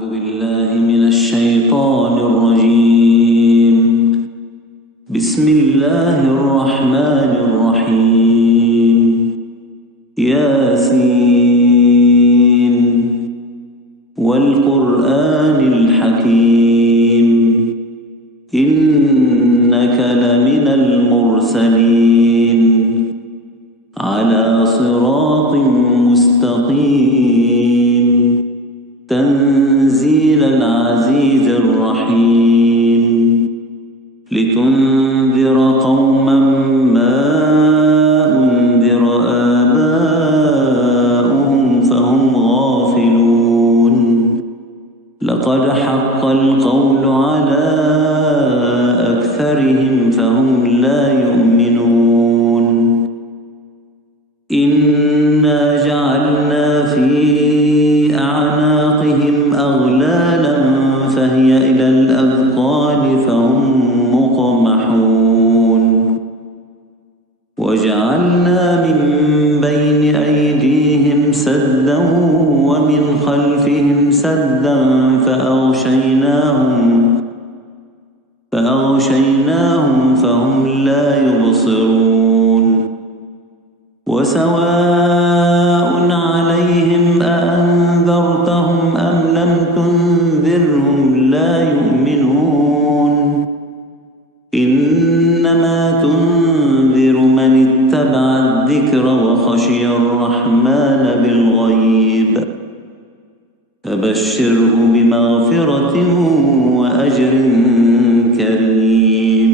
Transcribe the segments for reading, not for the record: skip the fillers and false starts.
أعوذ بالله من الشيطان الرجيم. بسم الله الرحمن الرحيم. ياسين والقرآن الحكيم إنك لمن المرسلين على صراط مستقيم تنزيل العزيز الرحيم لتنذر قوما ما أنذر آباؤهم فهم غافلون. لقد حق القول على أكثرهم فهم لا يؤمنون. إنا جعلنا في أعناقهم أغلالا فهي إلى الأذقان فهم مقمحون. وجعلنا من بين أيديهم سدا ومن خلفهم سدا فأغشيناهم فهم لا يبصرون. وسواء عليهم أأنذرتهم أم لم تنذرهم لا يؤمنون. إنما تنذر من اتبع الذكر وخشي الرحمن بالغيب فبشره بمغفرة وأجر كريم.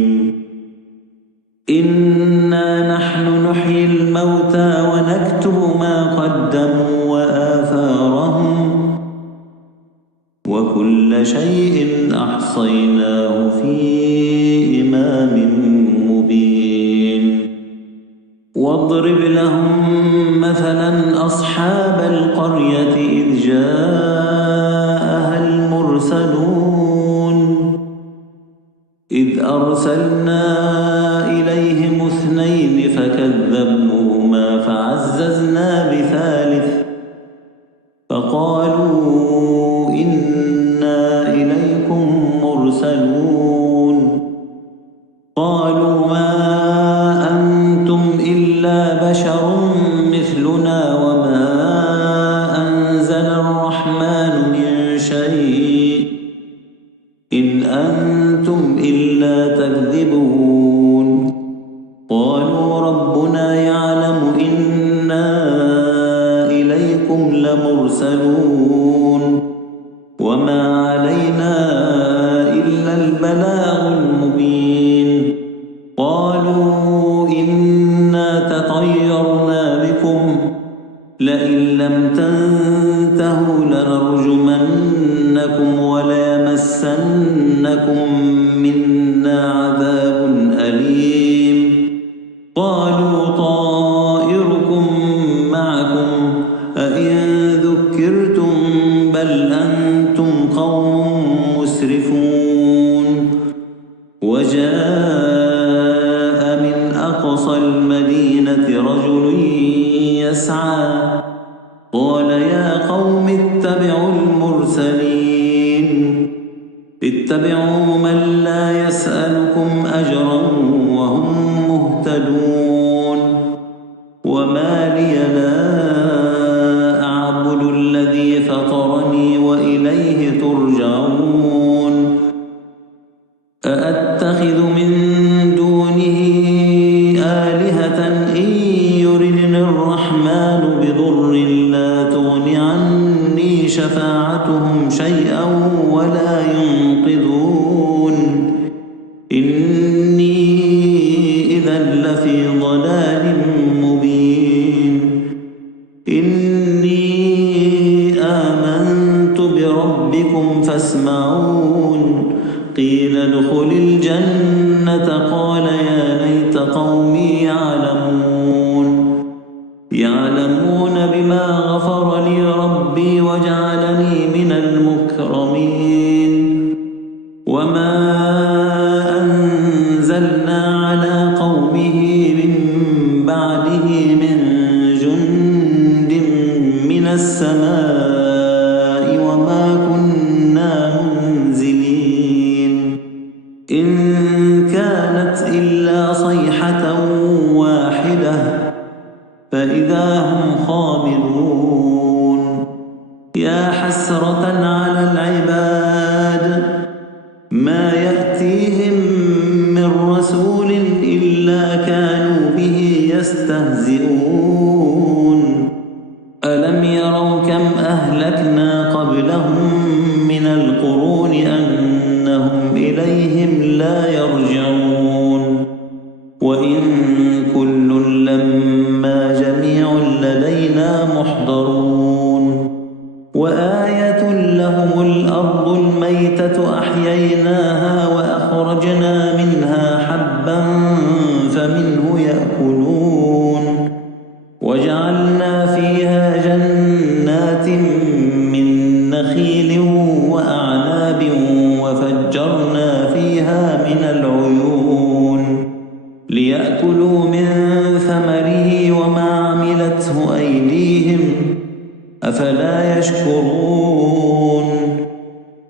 إنا نحن نحيي الموتى ونكتب ما قدموا وآثارهم وكل شيء أحصيناه في إمام مبين. واضرب لهم مثلا أصحاب القرية إذ جاءها المرسلون إذ أرسلنا إليهم اثنين فكذبوهما فعززنا بثالث فقالوا إنا إليكم مرسلون. قالوا ما أنتم إلا بشر مثلنا وما أنزل الرحمن من شيء إن أنتم إلا تكذبون. قالوا ربنا يعلم إنا إليكم لمرسلون وما علينا إلا البلاغ المبين. قالوا إنا تطيرنا بكم لئن لم تنتهوا لنرجمنكم وليمسنكم منا عذاب أليم. قالوا طائركم معكم أئن ذكرتم بل أنتم قوم مسرفون. وجاء من أقصى المدينة رجل يسعى قال يا قوم اتبعوا المرسلين اتبعوا من لا يسألكم أجرا وهم مهتدون. وما لي لا أعبد الذي فطرني وإليه ترجعون. أأتخذ من دونه آلهة إن يردني الرحمن بضر لا تغن عني شفاعتهم شيئا ولا ينقذون. إني إذا لفي ضلال مبين. إني آمنت بربكم فاسمعون. قيل ادخل الجنة قال يا ليت قومي يعلمون بما غفر لي ربي وجعلني من المكرمين. وما أنزلنا على قومه من بعده من جند من السماء وما كنا حسرة على العباد ما يأتيهم من رسول إلا كانوا به يستهزئون ألم يروا كم أهلكنا قبلهم من القرون أنهم إليهم لا يرجعون وإن كل لما جميع لدينا محضرون وآية لهم الأرض الميتة أحييناها وأخرجنا منها حبا فمنه يأكلون وجعلنا فيها جنات من نخيل وأعناب وفجرنا فيها من العيون ليأكلوا من ثمره وما عملته أيديهم أفلا يشكرون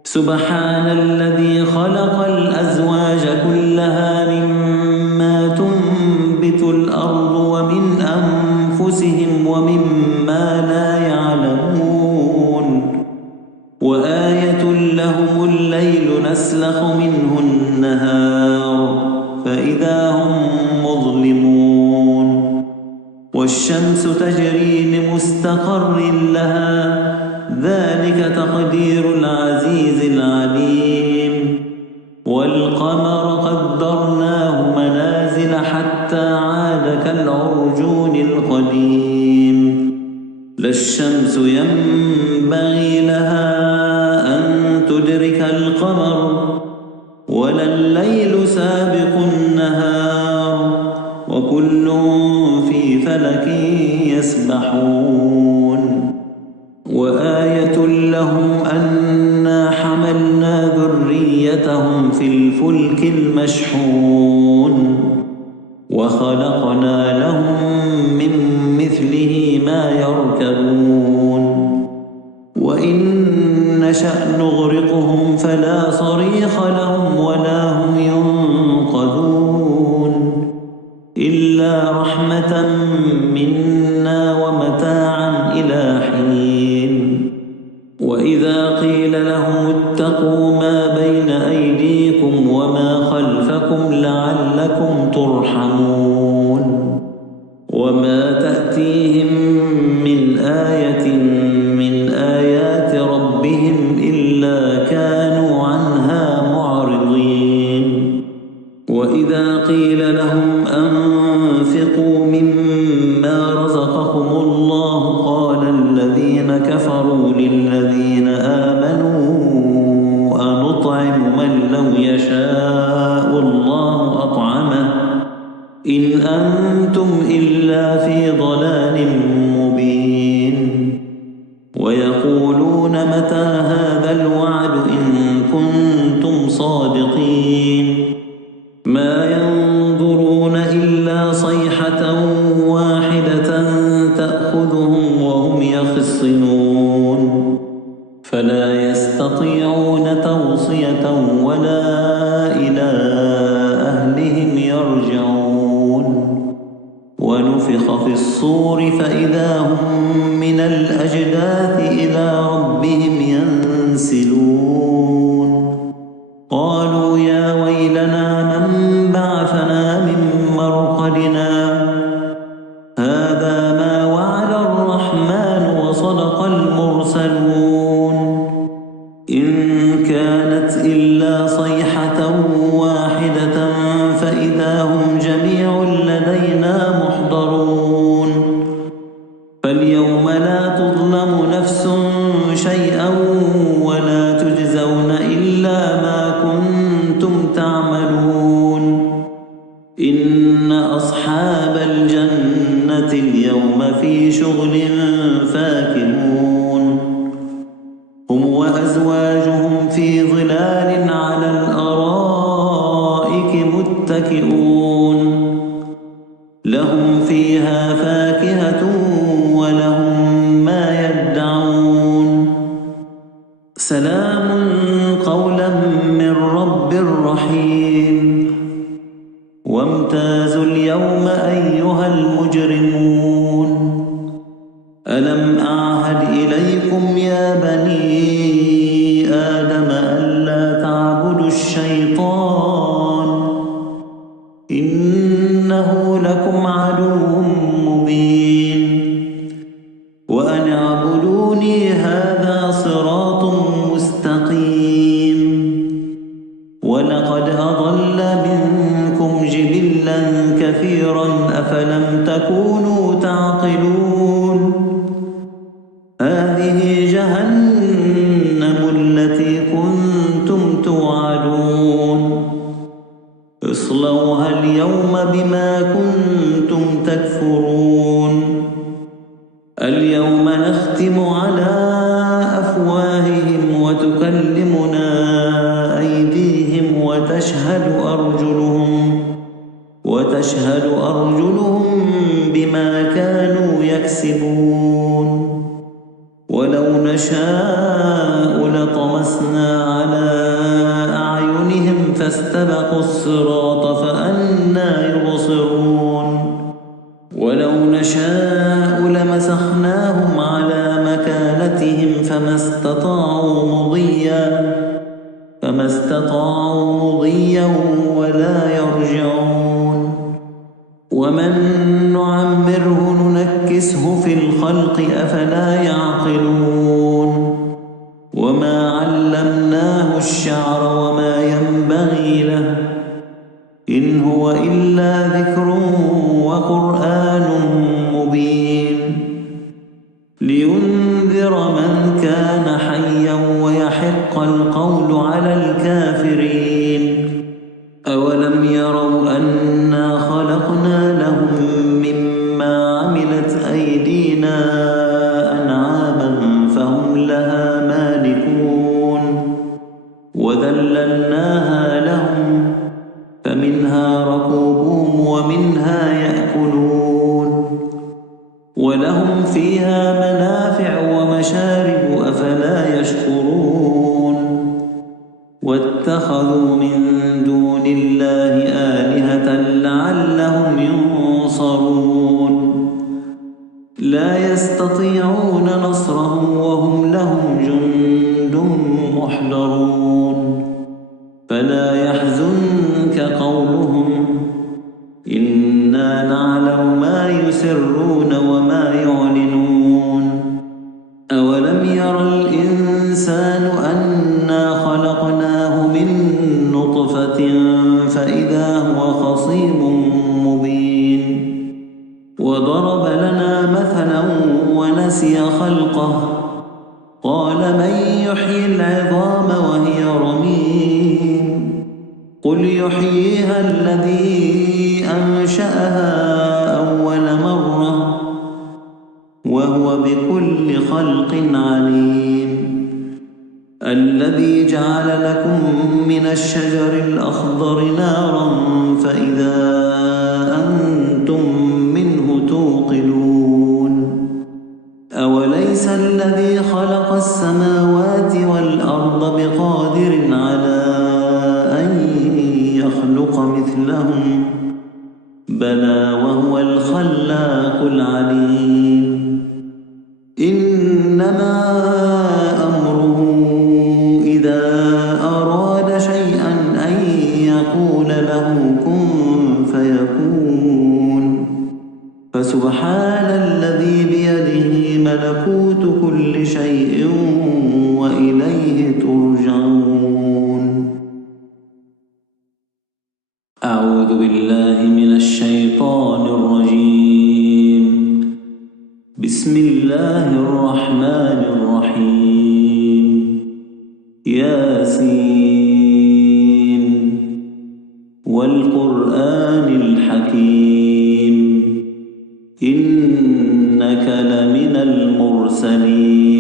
سبحان الذي خلق الأزواج كلها مما تنبت الأرض ومن أنفسهم ومما لا يعلمون وآية لهم الليل نسلخ منه النهار فإذا هم مظلمون والشمس تجري لمستقر لها ذلك تقدير العزيز العليم والقمر قدرناه منازل حتى عاد كالعرجون القديم لا الشمس ينبغي لها أن تدرك القمر ولا الليل سابق النهار وكل في فلك يسبحون وآية لهم أنا حملنا ذريتهم في الفلك المشحون وخلقنا لهم من مثله ما يركبون وإن نشأ نغرقهم فلا صريخ لهم ولا هم ينقذون إلا رحمة منا ومتاعا إلى حين وإذا قيل لهم اتقوا ما بين أيديكم وما خلفكم لعلكم ترحمون وما تأتيهم من آية من آيات ربهم إلا كانوا عنها معرضين وإذا قيل لهم أنفقوا مما رزقكم الله قال الذين كفروا للذين آمنوا أنطعم من لو يشاء الله أطعمه إن أنتم إلا في ضلال مبين ويقولون متى هذا الوعد إن كنتم صادقين ما ينظرون إلا صيحة واحدة تأخذهم وهم يخصمون فلا يستطيعون توصية ولا إلى أهلهم يرجعون ونفخ في الصور فإذا هم من الأجداث إلى ربهم ينسلون قالوا يا ويلنا من بعثنا من مرقدنا هذا ما وعد الرحمن وصدق المرسلون إن كانت إلا صيحة واحدة فإذا هم جميع لدينا محضرون فاليوم لا تظلم نفس شيئا ولا تجزون إلا ما كنتم تعملون إن أصحاب الجنة اليوم في شغل فاكهون هم وأزواجهم في ظلال على الأرائك متكئون لهم فيها فاكهة ولهم ما يدعون سلام قولا من رب رحيم وامتازوا اليوم أيها المجرمون ألم أعهد إليكم يا بني تكونوا تعقلون هذه جهنم التي كنتم توعدون اصلوها اليوم بما كنتم تكفرون اليوم نختم على أفواههم وتكلمنا أيديهم وتشهد أرجلهم بما كانوا يكسبون ولو نشاء لطمسنا على أعينهم فاستبقوا الصراط فأنى يبصرون ولو نشاء لمسخناهم على مكانتهم فما استطاعوا مضيا ولا يرجعون ومن نعمره ننكسه في الخلق أفلا يعقلون وما علمناه الشعر وما ينبغي له إن هو إلا ذكر وقرآن مبين لينذر من كان حيا ويحق القول على الكافرين أولم يروا أنا خلقنا لهم مما عملت أيدينا أنعاما فهم لها مالكون وذللناها لهم فمنها ركوبهم ومنها يأكلون ولهم فيها منافع ومشارب أفلا يشكرون واتخذوا من دون الله آلهة لعلهم ينصرون لا يستطيعون نصرهم وهم لهم جند محضرون فلا يحزنك قولهم إنا نعلم ما يسرون وما يعلنون أولم ير الإنسان أنا خلقناه من نطفة فإذا هو خصيم مبين وضرب لنا مثلا ونسي خلقه قال من يحيي العظام وهي رميم قل يحييها الذي أنشأها أول مرة وهو بكل خلق عليم الذي جعل لكم من الشجر الأخضر نارا فإذا أنتم منه توقدون أوليس الذي خلق السماوات والأرض بقادر على أن يخلق مثلهم بلى وهو الخلاق العليم إنما أمره إذا أراد شيئا أن يقول له كن فيكون فسبحان الذي بيده ملكوت كل شيء وإليه ترجعون أعوذ بالله من الشيطان الرجيم بسم الله الرحمن الرحيم ياسين والقرآن الحكيم إنك لمن المرسلين